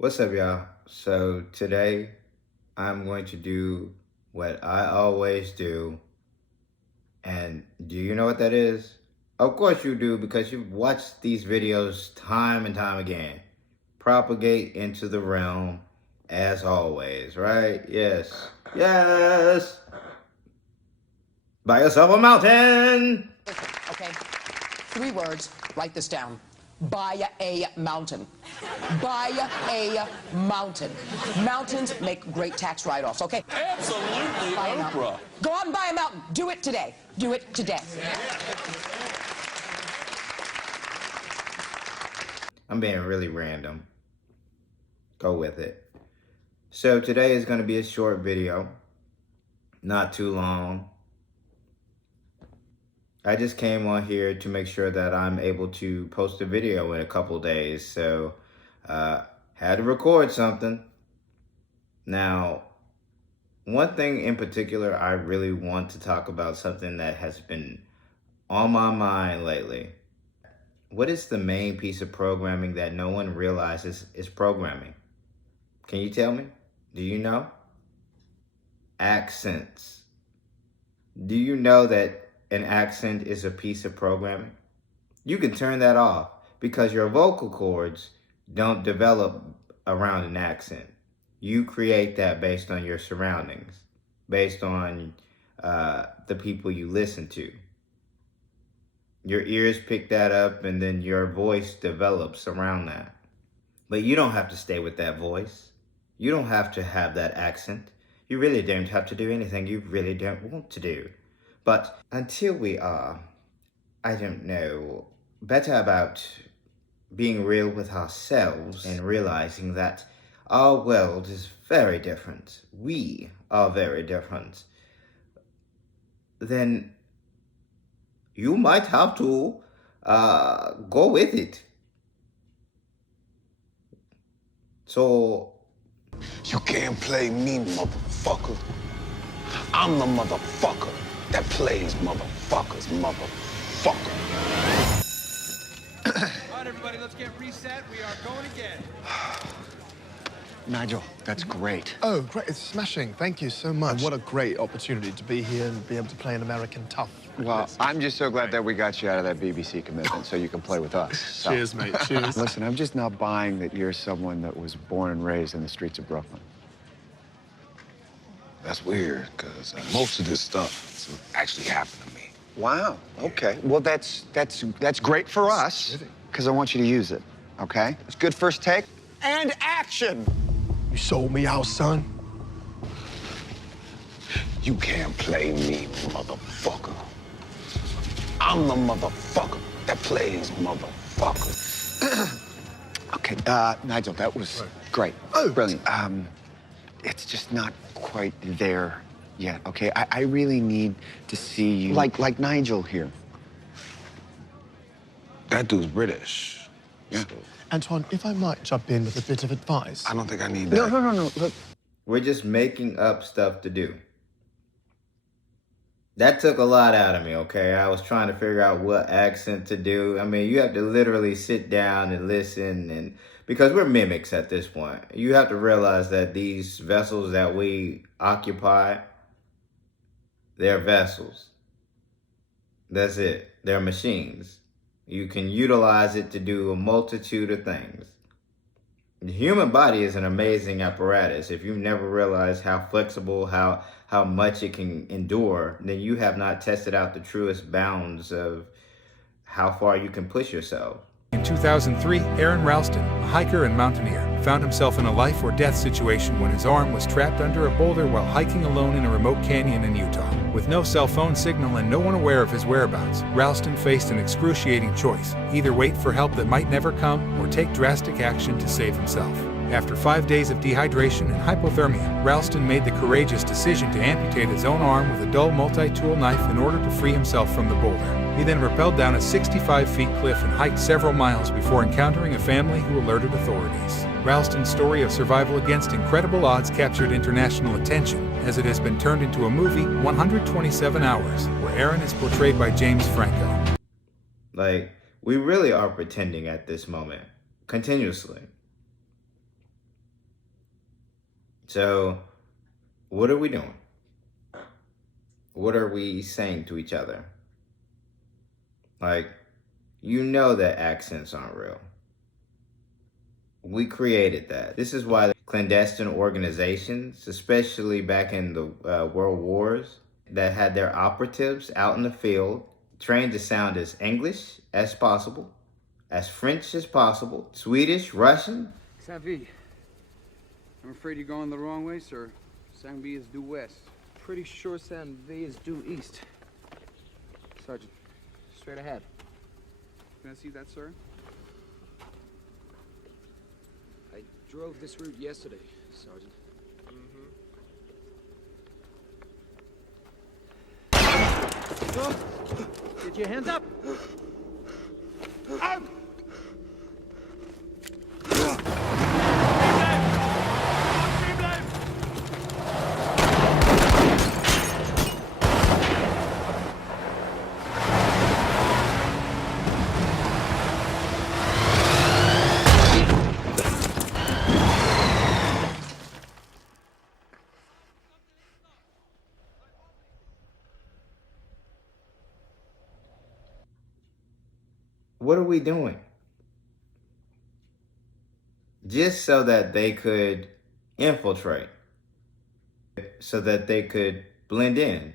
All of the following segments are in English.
What's up, y'all? So today I'm going to do what I always do. And do you know what that is? Of course you do, because you've watched these videos time and time again. Propagate into the realm as always, right? Yes. Yes. Buy yourself a mountain. Okay, 3 words, write this down. Buy a mountain. Buy a mountain. Mountains make great tax write-offs, okay? Absolutely, Buy a mountain. Oprah. Go out and buy a mountain. Do it today. Do it today. I'm being really random. Go with it. So today is going to be a short video. Not too long. I just came on here to make sure that I'm able to post a video in a couple days. So, had to record something. Now, one thing in particular, I really want to talk about, something that has been on my mind lately. What is the main piece of programming that no one realizes is programming? Can you tell me? Do you know? Accents. Do you know that an accent is a piece of programming? You can turn that off because your vocal cords don't develop around an accent. You create that based on your surroundings, based on the people you listen to. Your ears pick that up, and then your voice develops around that. But you don't have to stay with that voice. You don't have to have that accent. You really don't have to do anything you really don't want to do. But until we are, I don't know, better about being real with ourselves and realizing that our world is very different, we are very different, then you might have to go with it. So, You can't play me, motherfucker. I'm the motherfucker that plays motherfuckers, motherfucker. All right, everybody, let's get reset. We are going again. Nigel, that's great. Oh, great. It's smashing. Thank you so much. What a great opportunity to be here and be able to play an American tough. Well, I'm just so glad that we got you out of that BBC commitment so you can play with us. So. Cheers, mate. Cheers. Listen, I'm just not buying that you're someone that was born and raised in the streets of Brooklyn. That's weird, because most of this stuff actually happened to me. Wow. Okay. Well, that's great for us, because I want you to use it, okay? It's good first take. And action! You sold me out, son. You can't play me, motherfucker. I'm the motherfucker that plays motherfuckers. Okay, Nigel, that was great. Oh. Brilliant. It's just not quite there yet, okay? I really need to see you like Nigel here. That dude's British. Yeah. Antoine, if I might jump in with a bit of advice. I don't think I need that. No. Look. we're just making up stuff to do. That took a lot out of me, okay? I was trying to figure out what accent to do. I mean, you have to literally sit down and listen, and because we're mimics at this point. You have to realize that these vessels that we occupy, they're vessels. That's it. They're machines. You can utilize it to do a multitude of things. The human body is an amazing apparatus. If you've never realized how flexible, how much it can endure, then you have not tested out the truest bounds of how far you can push yourself. In 2003, Aaron Ralston, a hiker and mountaineer, found himself in a life or death situation when his arm was trapped under a boulder while hiking alone in a remote canyon in Utah. With no cell phone signal and no one aware of his whereabouts, Ralston faced an excruciating choice: either wait for help that might never come or take drastic action to save himself. After 5 days of dehydration and hypothermia, Ralston made the courageous decision to amputate his own arm with a dull multi-tool knife in order to free himself from the boulder. He then rappelled down a 65-foot cliff and hiked several miles before encountering a family who alerted authorities. Ralston's story of survival against incredible odds captured international attention, as it has been turned into a movie, 127 Hours, where Aaron is portrayed by James Franco. Like, we really are pretending at this moment, continuously. So, what are we doing? What are we saying to each other? Like, you know that accents aren't real. We created that. This is why the clandestine organizations, especially back in the world wars, that had their operatives out in the field, trained to sound as English as possible, as French as possible, Swedish, Russian. Savi, I'm afraid you're going the wrong way, sir. Sangvi is due west. Pretty sure Sangvi is due east. Sergeant, straight ahead. Can I see that, sir? I drove this route yesterday, Sergeant. Get your hands up! Out! What are we doing? Just so that they could infiltrate, so that they could blend in.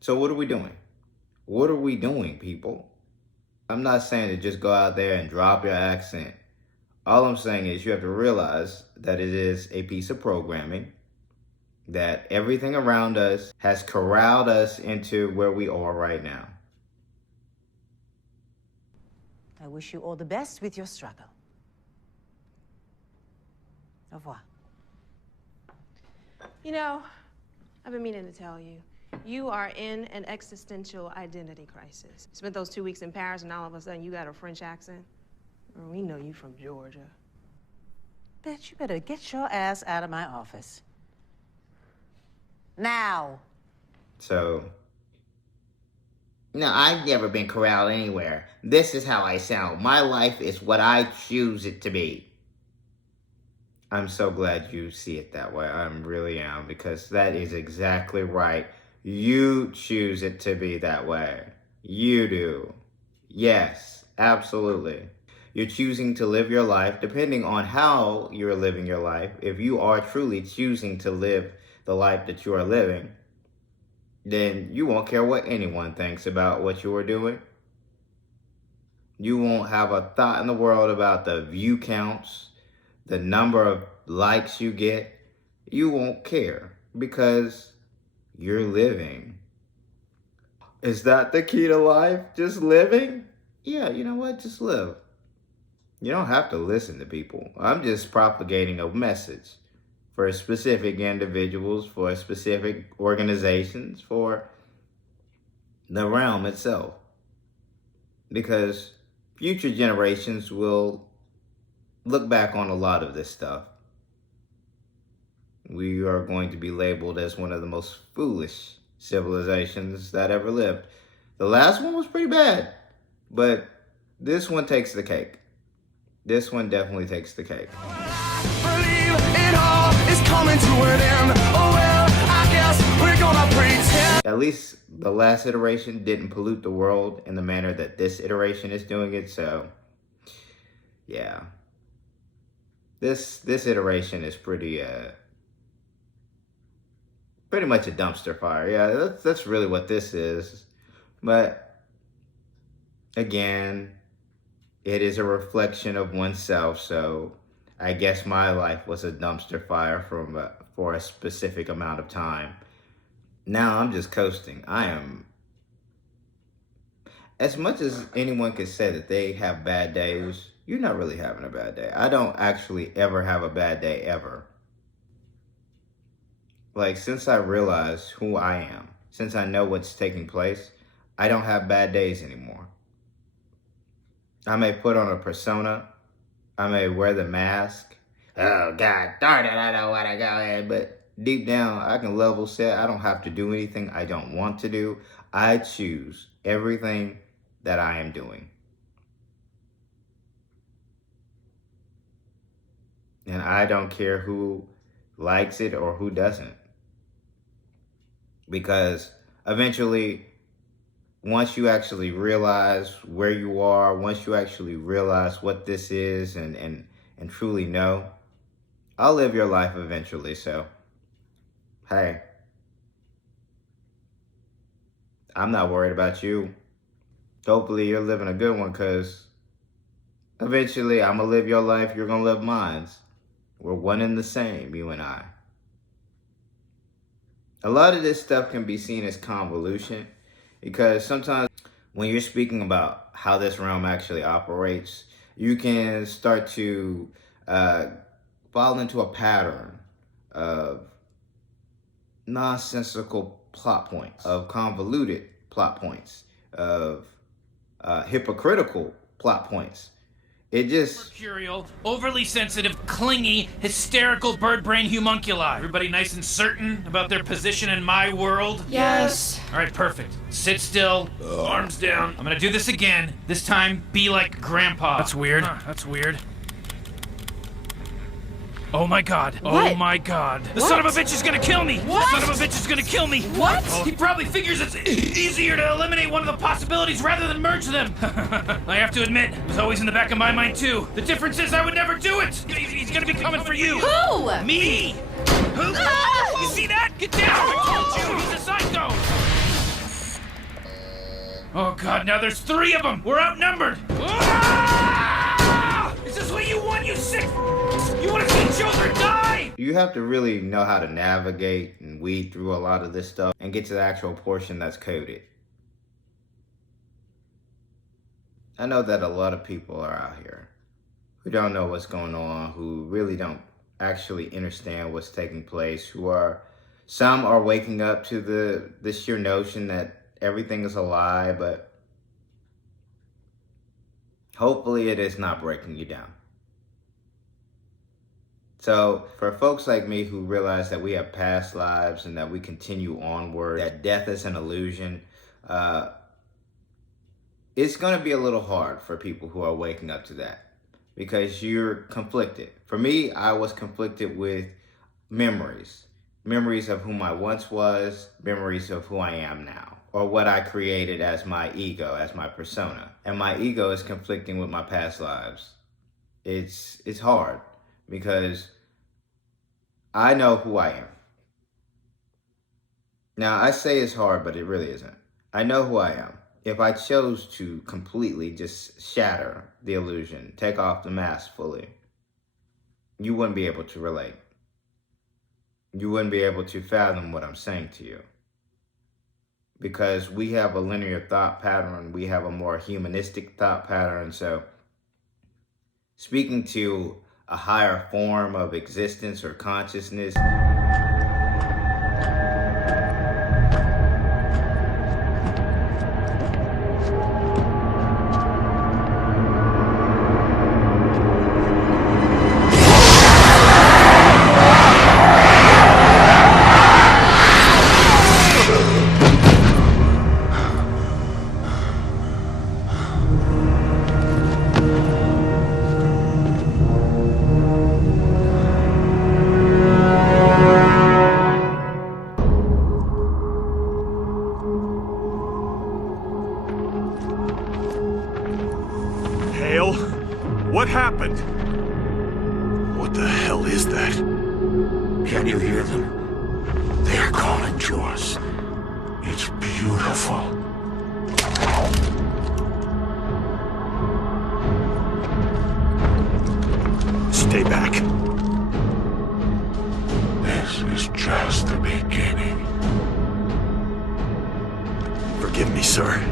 So what are we doing? What are we doing, people? I'm not saying to just go out there and drop your accent. All I'm saying is you have to realize that it is a piece of programming, that everything around us has corralled us into where we are right now. I wish you all the best with your struggle. Au revoir. You know, I've been meaning to tell you, you are in an existential identity crisis. Spent those 2 weeks in Paris and all of a sudden you got a French accent. Well, we know you from Georgia. Bet you better get your ass out of my office. Now. So, no, I've never been corralled anywhere. This is how I sound. My life is what I choose it to be. I'm so glad you see it that way. I really am, because that is exactly right. You choose it to be that way. You do. Yes, absolutely. You're choosing to live your life depending on how you're living your life. If you are truly choosing to live the life that you are living, then you won't care what anyone thinks about what you are doing. You won't have a thought in the world about the view counts, the number of likes you get. You won't care because you're living. Is that the key to life? Just living? Yeah, you know what? Just live. You don't have to listen to people. I'm just propagating a message for specific individuals, for specific organizations, for the realm itself. Because future generations will look back on a lot of this stuff. We are going to be labeled as one of the most foolish civilizations that ever lived. The last one was pretty bad, but this one takes the cake. This one definitely takes the cake. At least the last iteration didn't pollute the world in the manner that this iteration is doing it, so yeah. This iteration is pretty much a dumpster fire. Yeah, that's really what this is. But again, it is a reflection of oneself, so I guess my life was a dumpster fire for a specific amount of time. Now I'm just coasting. I am, as much as anyone could say that they have bad days, you're not really having a bad day. I don't actually ever have a bad day, ever. Like, since I realized who I am, since I know what's taking place, I don't have bad days anymore. I may put on a persona. I may wear the mask. Oh, God darn it, I don't want to go in. But deep down, I can level set. I don't have to do anything I don't want to do. I choose everything that I am doing. And I don't care who likes it or who doesn't. Because eventually, once you actually realize where you are, once you actually realize what this is and truly know, I'll live your life eventually. So, hey, I'm not worried about you. Hopefully you're living a good one, because eventually I'm going to live your life, you're going to live mine. We're one and the same, you and I. A lot of this stuff can be seen as convolution, because sometimes when you're speaking about how this realm actually operates, you can start to fall into a pattern of nonsensical plot points, of convoluted plot points, of hypocritical plot points. It just... Mercurial, overly sensitive, clingy, hysterical bird brain homunculi. Everybody nice and certain about their position in my world? Yes. All right, perfect. Sit still, arms down. I'm gonna do this again. This time, be like Grandpa. That's weird. That's weird. Oh my god. Oh What? my god. The son of a bitch is gonna kill me! What? The son of a bitch is gonna kill me! What? Oh, he probably figures it's easier to eliminate one of the possibilities rather than merge them. I have to admit, it was always in the back of my mind too. The difference is I would never do it! He's gonna be coming for you! Who? Me! Who? You see that? Get down! I told you! He's a psycho! Oh god, now there's 3 of them! We're outnumbered! Ah! Is this what you want, you sick? You want to see children die? You have to really know how to navigate and weed through a lot of this stuff and get to the actual portion that's coded. I know that a lot of people are out here who don't know what's going on, who really don't actually understand what's taking place, some are waking up to the sheer notion that everything is a lie, but hopefully it is not breaking you down. So for folks like me who realize that we have past lives and that we continue onward, that death is an illusion, it's going to be a little hard for people who are waking up to that, because you're conflicted. For me, I was conflicted with memories of whom I once was, memories of who I am now, or what I created as my ego, as my persona. And my ego is conflicting with my past lives. It's hard, because I know who I am. Now, I say it's hard, but it really isn't. I know who I am. If I chose to completely just shatter the illusion, take off the mask fully, you wouldn't be able to relate. You wouldn't be able to fathom what I'm saying to you. Because we have a linear thought pattern, we have a more humanistic thought pattern, so speaking to a higher form of existence or consciousness, What happened? What the hell is that? Can you hear them? They are calling to us. It's beautiful. Stay back. This is just the beginning. Forgive me, sir.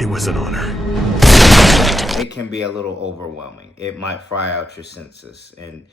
It was an honor. It can be a little overwhelming. It might fry out your senses. And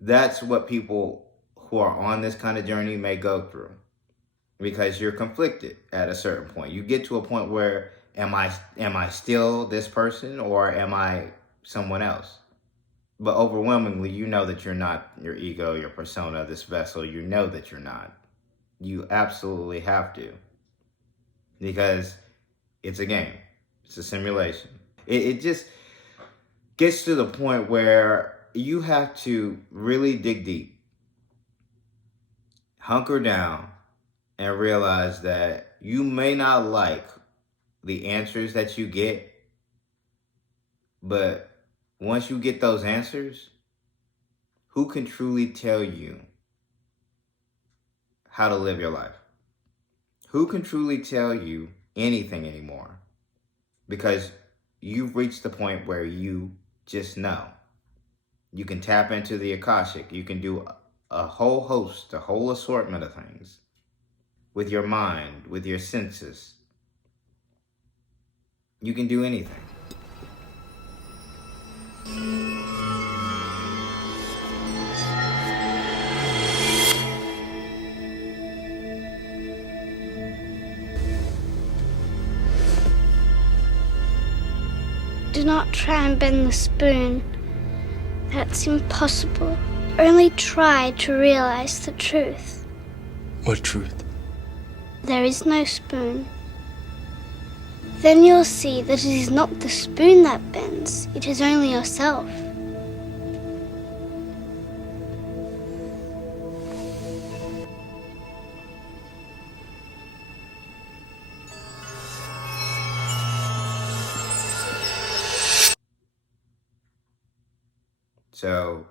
that's what people who are on this kind of journey may go through, because you're conflicted at a certain point. You get to a point where, am I still this person, or am I someone else? But overwhelmingly, you know that you're not your ego, your persona, this vessel. You know that you're not. You absolutely have to, because it's a game. It's a simulation. It just gets to the point where you have to really dig deep, hunker down, and realize that you may not like the answers that you get, but once you get those answers, who can truly tell you how to live your life? Who can truly tell you anything anymore? Because you've reached the point where you just know. You can tap into the Akashic. You can do a whole host, a whole assortment of things with your mind, with your senses. You can do anything. Do not try and bend the spoon. That's impossible. Only try to realize the truth. What truth? There is no spoon. Then you'll see that it is not the spoon that bends, it is only yourself. So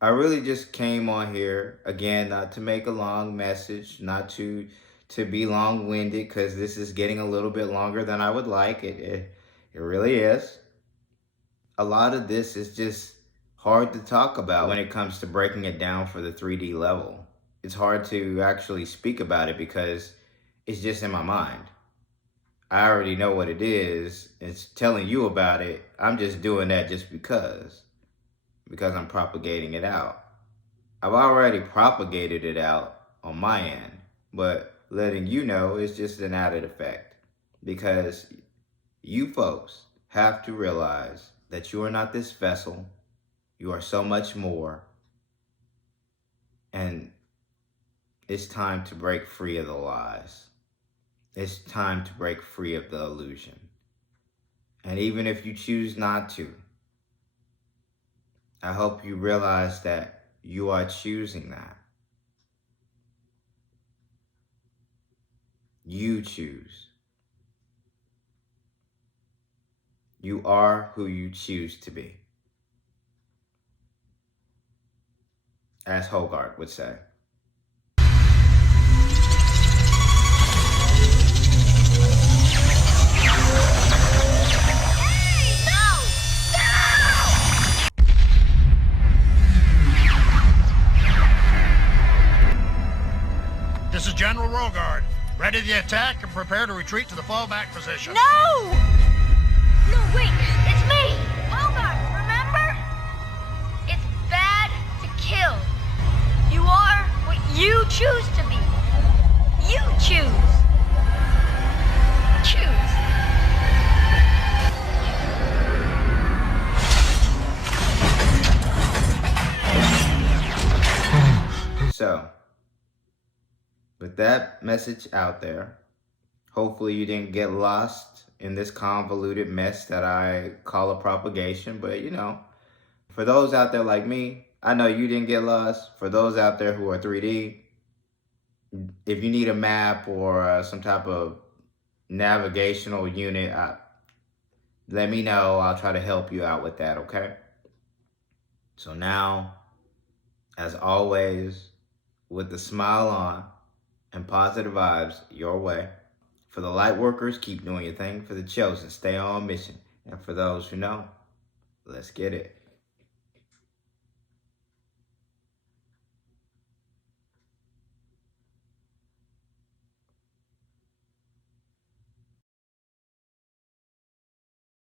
I really just came on here, again, not to make a long message, not to be long-winded, because this is getting a little bit longer than I would like. It really is. A lot of this is just hard to talk about when it comes to breaking it down for the 3D level. It's hard to actually speak about it because it's just in my mind. I already know what it is. It's telling you about it. I'm just doing that just because I'm propagating it out. I've already propagated it out on my end, but letting you know is just an added effect, because you folks have to realize that you are not this vessel. You are so much more, and it's time to break free of the lies. It's time to break free of the illusion. And even if you choose not to, I hope you realize that you are choosing that. You choose. You are who you choose to be. As Hogarth would say. This is General Rogard. Ready the attack and prepare to retreat to the fallback position. No! No, wait, it's me! Bogart, remember? It's bad to kill. You are what you choose to be. You choose. Choose. So, with that message out there, hopefully you didn't get lost in this convoluted mess that I call a propagation. But you know, for those out there like me, I know you didn't get lost. For those out there who are 3D, if you need a map or some type of navigational unit, let me know. I'll try to help you out with that, okay? So now, as always, with the smile on and positive vibes your way. For the light workers, keep doing your thing. For the chosen, stay on mission. And for those who know, let's get it.